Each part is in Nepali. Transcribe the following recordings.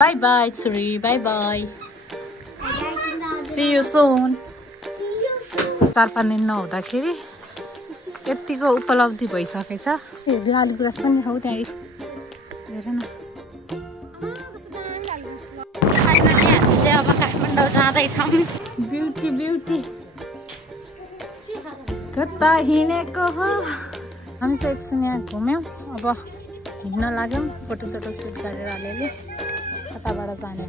Bye bye, Suri. Bye bye. See you soon. 4-5 दिन नहुँदाखेरि यतिको उपलब्धि भइसकेछ। लालीगुराँस पनि हौ त्यहाँ हेर न। फाइनली हामी चाहिँ अब काठमाडौँ जाँदैछौँ। ब्युटी ब्युटी कता हिँडेको हो। हामी चाहिँ एकछिन यहाँ घुम्यौँ, अब हिँड्न लाग्यौँ। फोटोसोटो सुट गरेर अलिअलि कताबाट जाने।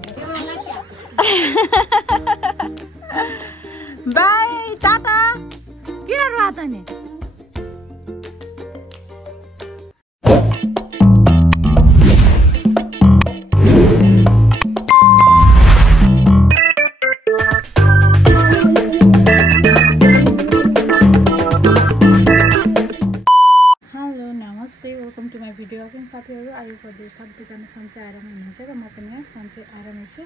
बाई टाटा। किन रुवा नि? Welcome to my video again साथीहरू। आएको हजुर सबैजना सन्चै आरामै हुनुहुन्छ र म पनि यहाँ सन्चै आरामै छु।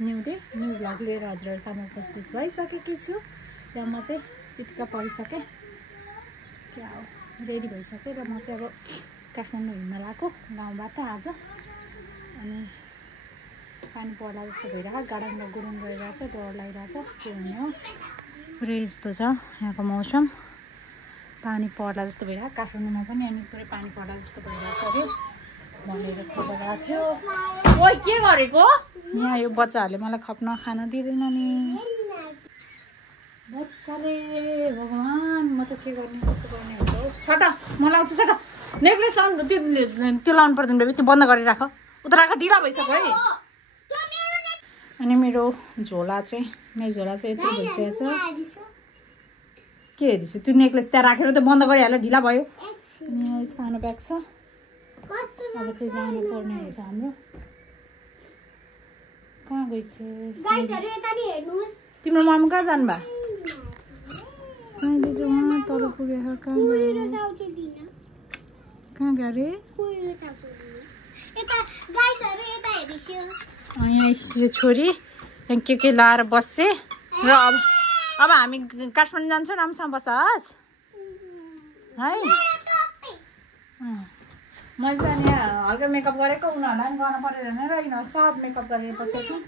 न्यू डे न्यू भ्लग लिएर हजुरहरू सामु उपस्थित भइसकेकी छु र म चाहिँ चिट्का परिसकेँ, क्या हो रेडी भइसकेँ र म चाहिँ अब काठमाडौँ हिँड्न लागेको गाउँबाट आज। अनि पानी पर्ला जस्तो भइरहेको, गाडाङमा गुरुङ गइरहेछ, डर लागिरहेछ के हुने हो। पुरै यस्तो छ यहाँको मौसम, पानी पर्ला जस्तो भइरहेको। काठमाडौँमा पनि अनि पुरै पानी पर्ला जस्तो भइरहेको अरे भनेर खबर आएको थियो। ओइ के गरेको यहाँ? यो बच्चाहरूले मलाई खप्न खान दिँदैन नि बच्चाले। भगवान् म त के गर्ने कसो गर्ने हुन्छ हौ। छट म लाउँछु, छट नेक्लेस लाउनु त्यो लाउनु पर्दैन बेबी, त्यो बन्द गरेर राख। उता राख, ढिला भइसक्यो है। अनि मेरो झोला चाहिँ यति भइसकेको छ। के हेरिस् त्यो नेक्लेस त्यहाँ राखेर त बन्द गरिहाल्यो, ढिला भयो। अनि यहाँ सानो ब्याग छ, अब चाहिँ जानु पर्ने हुन्छ हाम्रो। कहाँ गइछस् तिम्रो मम्मी? कहाँ जानुभयो? अहिले चाहिँ उहाँ तल पुगेर कहाँ गयो अरे? यहाँ छोरी के लाएर बस्छे र अब हामी काठमाडौँ जान्छौँ। राम्रोसँग बसोस् है। मैले चाहिँ यहाँ हल्का मेकअप गरेको, उनीहरूलाई पनि गर्न परेर र यिनीहरू सब मेकअप गरेर बसेको छु।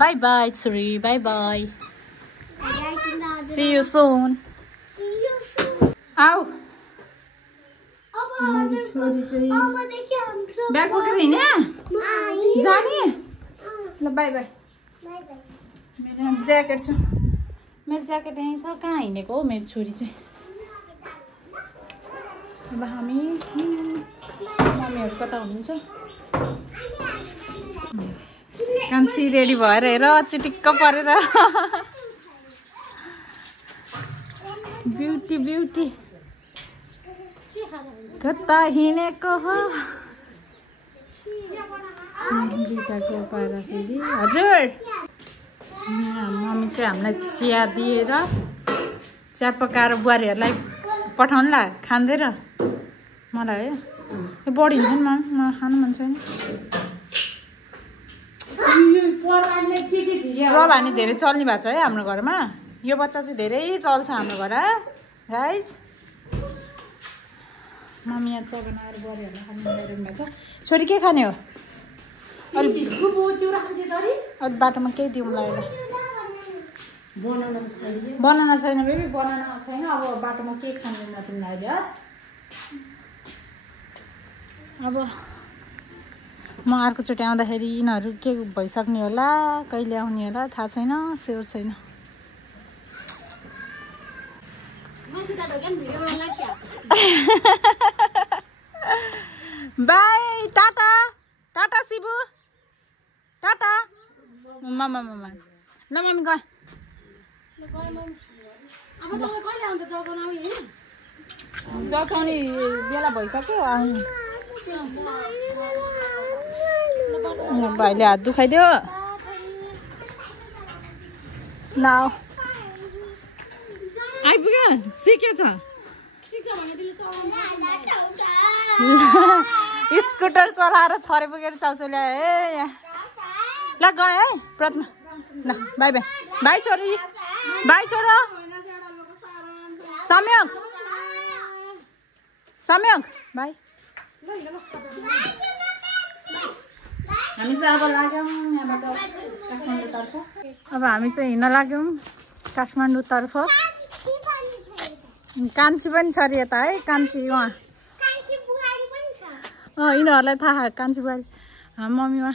बाई बाई छोरी, by by. See you soon. आऊ छोरी चाहिँ ब्याग बोकेर हिँड्ने जाने। ल बाई बाई। मेरो ज्याकेट छ, मेरो ज्याकेट यहीँ छ। कहाँ हिँडेको हो मेरो छोरी चाहिँ? अब हामी मम्मीहरू कता हुनुहुन्छ? कान्छी रेडी भएर हेर चिटिक्क परेर। ब्युटी ब्युटी कता हिँडेको हो। जुत्ताको पारा फेरि हजुर मम्मी चाहिँ हामीलाई चिया दिएर चिया पकाएर बुहारीहरूलाई पठाउनु ला खाँदै र मलाई है यो बढी हुन्छ नि म खानु मन छैन। रब हानी धेरै चल्ने भएको छ है हाम्रो घरमा। यो बच्चा चाहिँ धेरै चल्छ हाम्रो घर गाइज। मम्मी यहाँ चिया बनाएर बुहारीहरूलाई खानु ल्याइरहनु भएको छ। छोरी के खाने हो? अलि बाटोमा केही दिउँ ल। बनाना छैन बेबी, बनाना छैन। अब बाटोमा के खाँदैन तिमीलाई अहिले। हस् अब म अर्कोचोटि आउँदाखेरि यिनीहरू के भइसक्ने होला, कहिले आउने होला थाहा छैन, स्योर छैन। बाई टाटा। टाटा शिबु, टाटा। मामा मामा ल मम्मी गए। जचाउने बेला भइसक्यो। भाइले हात दुखाइदियो। ल आइपुग्यो, सिकेछ। स्कुटर चलाएर छरे पुगेर चाउचाउ ल्याए। ल गए है प्रतिमा। ल बाई बाई। बाई छोरी, बाई छोरो। सम्यक सम्यक भाइ हामी चाहिँ अब लाग्यौँ यहाँबाट काठमाडौँतर्फ अब हामी चाहिँ हिँड्न लाग्यौँ काठमाडौँतर्फ कान्छी पनि छ अरे यता है कान्छी उहाँ यिनीहरूलाई थाहा कान्छी बुहारी मम्मी उहाँ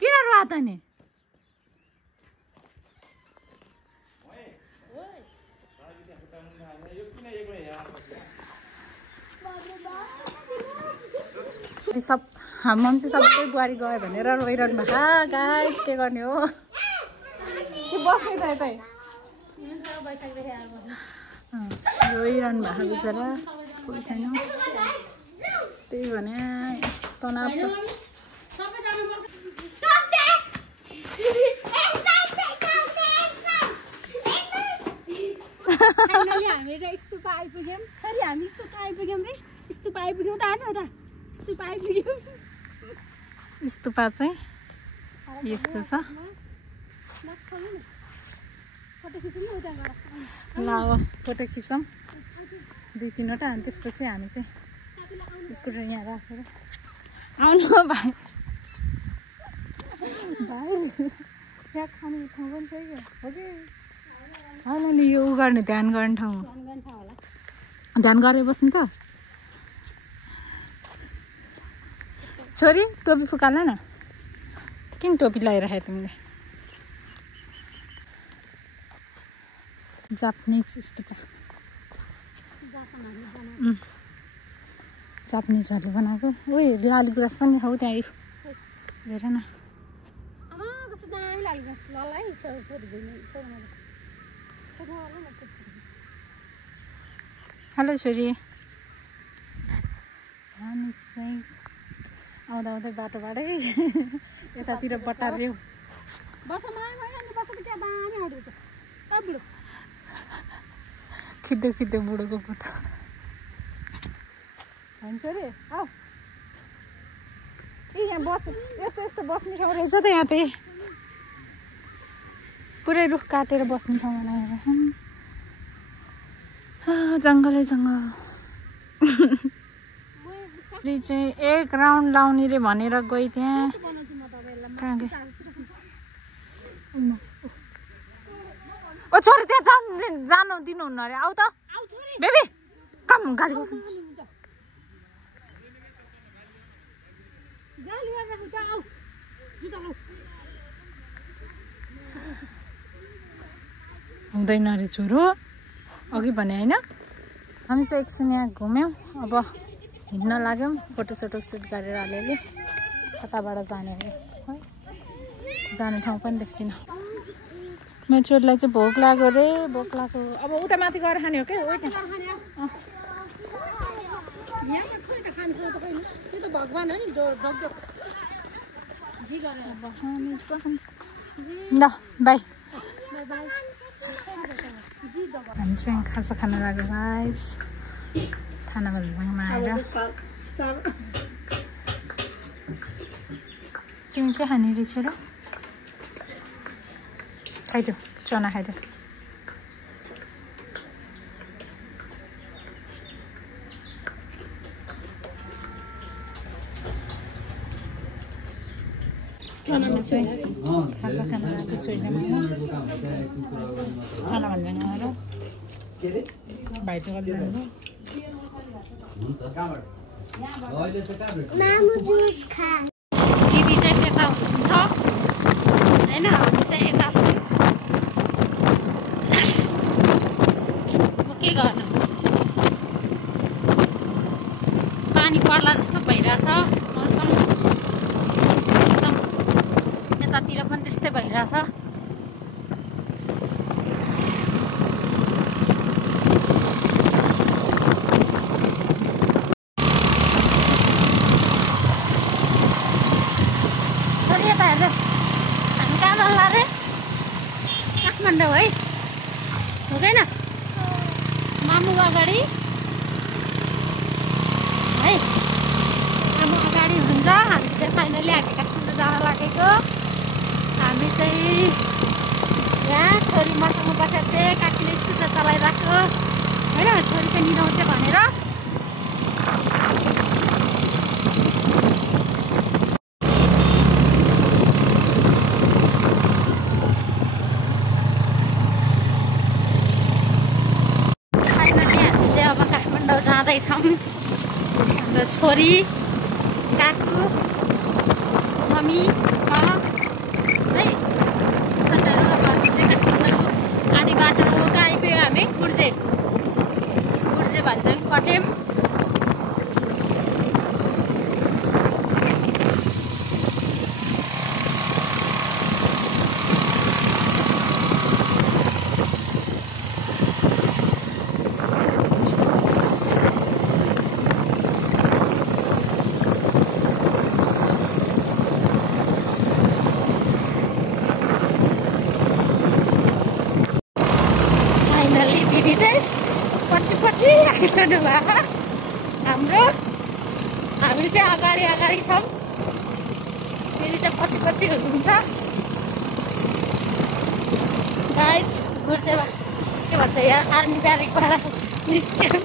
किन रुवा त नि सब मम्मी चाहिँ सबै बुहारी गयो भनेर रोइरहनु भएको गाइस के गर्ने हो कि बस्ने त यतै रोइरहनु भएको बिचरा कोही छैन त्यही भने तनाव छ हामी चाहिँ स्तुपा आइपुग्यौँ सरी हामी स्तुपा आइपुग्यौँ रे स्तुपा आइपुग्यौँ त आएन त स्तुपा आइपुग्यौँ स्तुपा चाहिँ यस्तो छ ल अब फोटो खिचौँ 2-3वटा अनि त्यसपछि हामी चाहिँ स्कुटर यहाँ राखेर आउनु भाइ भाइ यहाँ खाने ठाउँ पनि चाहियो हो कि होइन नि यो उ गर्ने ध्यान गर्ने ठाउँ ध्यान गरेर बस्नु त छोरी टोपी फुकाल्न न किन टोपी लगाइराखेको तिमीले जापानिज स्तुपा जापानिजहरूले बनाएको ओइ लाली गुराँस पनि हौ त्यहाँ हेर न हेलो छोरी हामी चाहिँ आउँदा आउँदै बाटोबाटै यतातिर बटार्यो खिद्धो खिद्धो बुढोको फोटो हुन्छ अरे आऊ ए यहाँ बस यस्तो यस्तो बस्ने ठाउँ रहेछ त यहाँ त्यही पुरै रुख काटेर बस्ने ठाउँ बनाएर जङ्गलै जङ्गल चाहिँ एक राउन्ड लाउने रे भनेर गई त्यहाँ कहाँ गए ओ छोरी त्यहाँ जानु दिनुहुन्न अरे आऊ त बेबी कम गाडी हुँदैन अरे छोरो अघि भने होइन हामी चाहिँ एकछिन यहाँ घुम्यौँ अब हिँड्न लाग्यौँ फोटोसोटो सुट गरेर अलिअलि कताबाट जाने अरे है जाने ठाउँ पनि देख्दिनँ मेरो छोरीलाई चाहिँ भोक लाग्यो अरे भोक लाग्यो अब उता माथि गएर खाने हो क्या ल बाई हामी चाहिँ खाजा खान लाग्यो गाइस खाना भन्दामा आएर तिमी के खाने रे छोरा खाइदेऊ चना खाइदेऊ खाजा खाना लाग्यो छोरीले खाना भन्दा आएर भाइ चाहिँ गरिदिनु दिदी चाहिँ त्यता हुनुहुन्छ होइन हामी चाहिँ यता छौँ के गर्नु पानी पर्ला जस्तो भइरहेछ मौसम एकदम यतातिर पनि त्यस्तै भइरहेछ काठमाडौँ है हुँदैन मामु अगाडि है मामु अगाडि हुन्छ हामी चाहिँ फाइनली हामी काठमाडौँ जान लागेको हामी चाहिँ यहाँ छोरी मसँग बसेर चाहिँ काकीले स्कुटर चलाइरहेको होइन छोरी चाहिँ निदाउँछ भनेर। फाइनली हामी चाहिँ अब काठमाडौँ जाँदैछौँ। हाम्रो छोरी, काकु, मम्मी, म है साथीहरू। अब हामी चाहिँ काठमाडौँ आधी बाटो आइपुग्यो हामी। गुर्जे भन्दा कट्यौँ। दिदी चाहिँ पछि आइरहनु भएको हाम्रो। हामी चाहिँ अगाडि छौँ, दिदी चाहिँ पछि हुनुहुन्छ। गाइज गुर्जेमा के भन्छ यहाँ आर्मी ब्यारेकबाट निस्क्यौँ।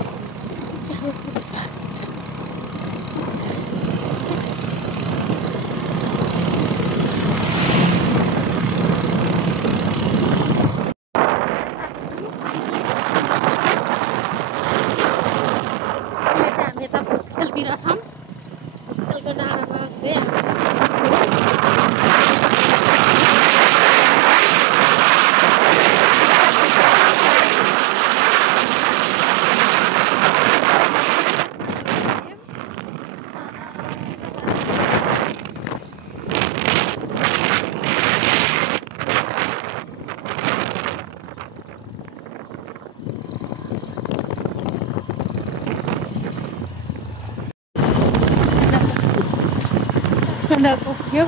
पुग्यो।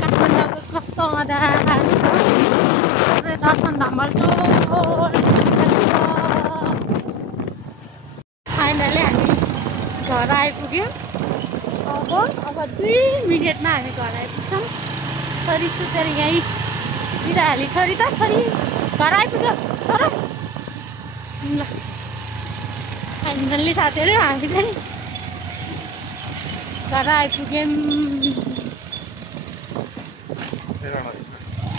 काठमाडौँको कस्तो मजा दर्शन धमल फाइनली हामी घर आइपुग्यौँ। अब 2 मिनटमा हामी घर आइपुग्छौँ। छोरी सुतेर यहीँ बिदा हाली। छोरी घर आइपुग्यो तर ल फाइनल्ली साथीहरू हामी चाहिँ घर आइपुग्यौँ।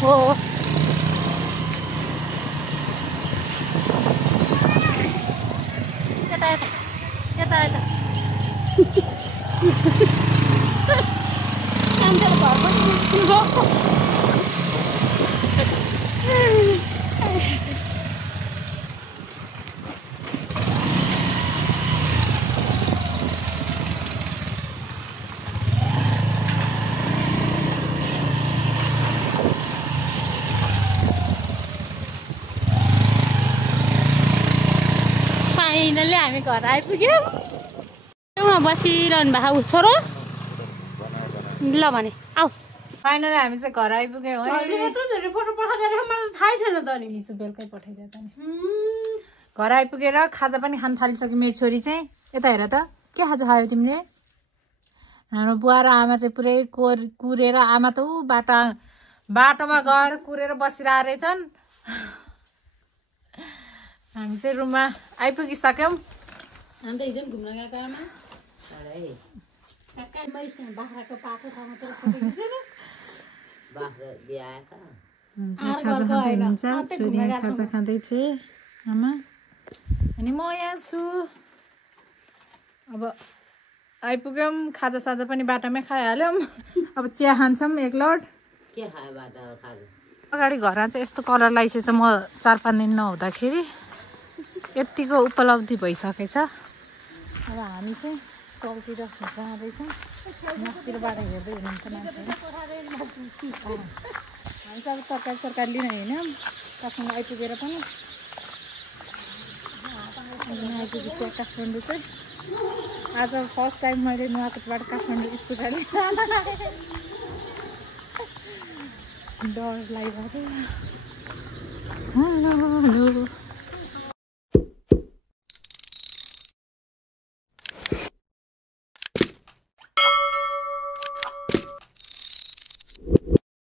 हो यता कामतिर घर पनि गएको। फाइनल्ली हामी घर आइपुग्यौँ। उहाँ बसिरहनु भएको छोरो ल भने आऊ। फाइनली हामी चाहिँ घर आइपुग्यौँ है। फोटो पठाइदिएर मलाई थाहै छैन त नि। हिजो बेलुकै पठाइदियो त नि। घर आइपुगेर खाजा पनि खान थालिसक्यो मेरो छोरी चाहिँ। यता हेर त के खाजा खायो तिमीले? हाम्रो बुवा र आमा चाहिँ पुरै कुरेर, आमा त ऊ बाटोमा गएर कुरेर बसिरहेको रहेछन्। हामी चाहिँ रुममा आइपुगिसक्यौँ। हामी त हिजो घुम्न गएको आमा बाख्राको पाको छ मात्र छोरी खाजा खाँदैछ आमा अनि म यहाँ छु। अब आइपुग्यौँ। खाजा साजा पनि बाटोमै खाइहाल्यौँ। अब चिया खान्छौँ एक लट। के खायो बाटो खाजा? अगाडि घरमा चाहिँ यस्तो कलर लगाइसकेछ। म 4-5 दिन नहुँदाखेरि यतिको उपलब्धि भइसकेछ। अब हामी चाहिँ कलतिर जाँदैछौँ। नक्तिरबाट हेर्दै हुनुहुन्छ मान्छेहरू। हामी चाहिँ अब तरकारी लिन हिँड्यौँ काठमाडौँ आइपुगेर पनि। आइपुगेपछि काठमाडौँ चाहिँ आज फर्स्ट टाइम मैले नुवाकोटबाट काठमाडौँ स्कुटर लिएर डर लागिरहेको थियो।